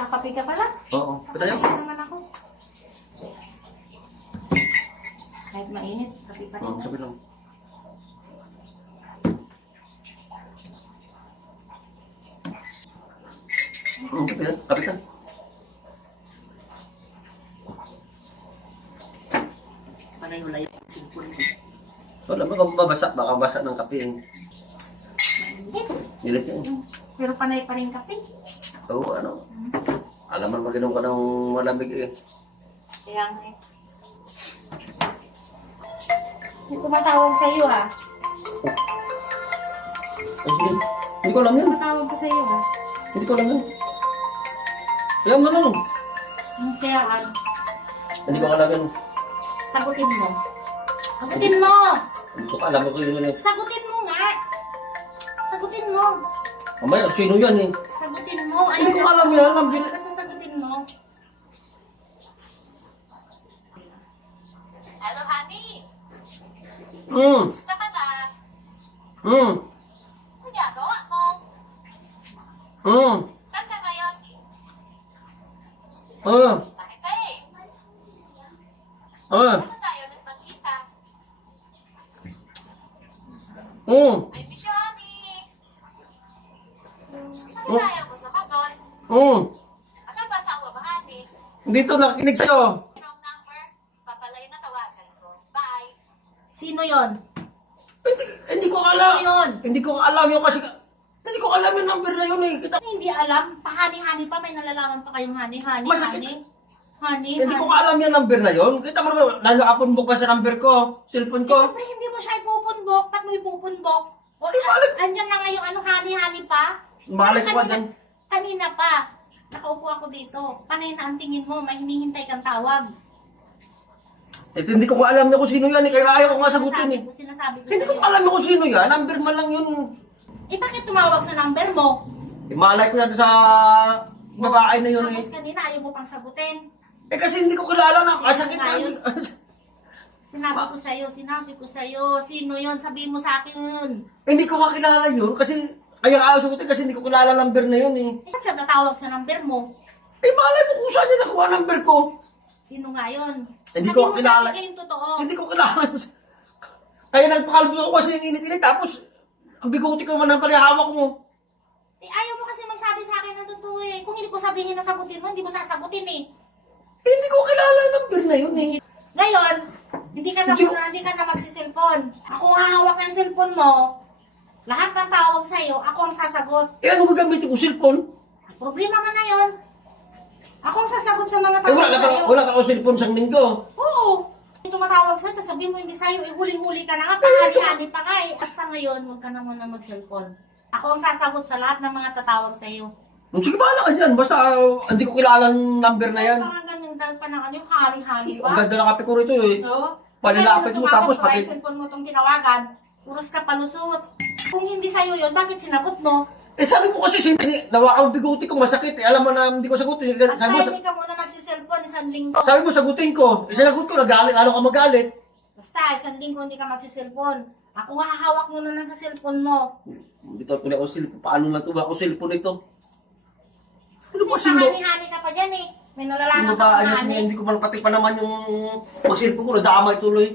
Kakape ka pala? Oo. Patayo. Kakape naman ako. Kahit mainit, kape pa rin. Oo, sabi lang. Kape lang. Kape lang. Malayo-layo ang cellphone mo. Wala, baka mabasa ng kape. Mainit. Nilit yan. Pero panay pa rin kape. Oo, ano. Alaman maginom ka ng malamig eh. Kaya nga eh. May tumatawag sa'yo ha. Ay, hindi ko alam yun. Tumatawag ko sa'yo ha. Hindi ko alam yun. Kaya mo lang. Kaya Hindi ko alam yun. sagutin mo. Sagutin mo! Hindi ko alam ko yun eh. Sagutin mo nga! Sagutin mo! Mamaya, sino yan eh? Sagutin mo! Hindi ko alam yan. Ano ka sasagutin mo? Hello, honey. Hmm. Gusto ka na? Hmm. Ano ginagawa mo? Hmm. Saan ka ngayon? Ah. Gusto kita eh. Ah. Ano tayo nagpagkita? Hmm. I miss you, honey. Ano tayo? Gusto ka doon? Hmm. Ano ba sa ba, honey? Dito nakikinig sa'yo. Wrong number. Papalay na tawagan ko. Bye. Sino yon? Hindi ko alam. Sino yun? Hindi ko alam yun kasi... Hindi ko alam yung number na yun eh. Hindi alam. Pahani-hani pa. May nalalaman pa kayong hani-hani. Masakit. Hani. Hindi ko alam yung number na yun. Kita mo naman, nag-apunbok pa sa number ko. Cellphone ko. Siyempre, hindi mo siya ipupunbok. Ba't mo ipupunbok? O, balik. andyan na nga yung ano, hani-hani pa. Balik ko ba Kanina- dyan? Kanina pa. Nakaupo ako dito. Panay na ang tingin mo. May hinihintay kang tawag. Ito hindi ko alam na kung sino yan eh. Kaya ayaw ko nga sagutin eh. Sinasabi ko Hindi ko sa'yo. alam kung sino yan. Number man lang yun. Eh, bakit tumawag sa number mo? Eh, malay ko yan sa babae na yun eh. Tapos kanina, ayaw mo pang sagutin. Eh kasi hindi ko kilala na. Kasakit Ayun. na. Sinabi ko sa'yo, sino yon? Sabihin mo sa akin yun. Hindi ko kakilala yun. Kasi kaya ayaw sagutin kasi hindi ko kilala number na yun eh. Eh, saan siya natawag sa number mo? Eh malay mo kung saan niya nakuha number ko. Sino nga yun? Hindi Sabihin ko mo kilala. sa akin yung totoo. Hindi ko kilala. Kaya nagpakalbo ako kasi yung init-init. Tapos ang biguti ko man ang pala hawak mo. Eh, ayaw mo kasi magsabi sa akin ng totoo eh. Kung hindi ko sabihin na sagutin mo, hindi mo sasagutin eh. Eh, hindi ko kilala ang number na yun eh. Ngayon, hindi ka na, Hindi ko- hindi ka na magsiselfon. Ako ang hahawak ng cellphone mo. Lahat ng tawag sa'yo, ako ang sasagot. Eh, ano gagamitin ko? Cellphone? Problema man na yun. Ako ang sasagot sa mga Eh, tawag sa'yo. wala ka cellphone sang linggo. Oo. Tumatawag sa'yo, tapos sabihin mo hindi sa'yo, eh huling-huli ka na nga, pangani-hani pa ka eh. Basta ngayon, huwag ka na muna mag-cellphone. Ako ang sasagot sa lahat ng mga tatawag sa'yo. Sige, bahala ka dyan. Basta hindi ko kilala ang number na yan. Mga ganyan dahil pa ng ano, yung hari-hari Ang pa. ganda ng kape ko rito eh. No? Panilapit mo, tapos pati- cellphone mo itong tinawagan, puros ka palusot. Kung hindi sa'yo yun, bakit sinagot mo? Eh, sabi ko kasi, nawakan ang biguti ko, masakit eh. Alam mo na hindi ko sagutin. Basta Sabi mo, hindi ka muna magsi-cellphone, isang linggo. sabi mo sagutin ko. Eh, sinagot ko, nagalit. Lalo ka magalit. Basta, isang linggo hindi ka magsi-cellphone. Ako nga hahawak mo na lang sa cellphone mo. Hindi ko pala ako cellphone. Paano na ito? Ako cellphone ito. Ano ba Kasi sino? pahani-hani ka pa dyan eh. May Ano nalalaman ba? ka Ayos pa niya, hindi ko man pati pa naman yung pag-cellphone ko, nadamay tuloy.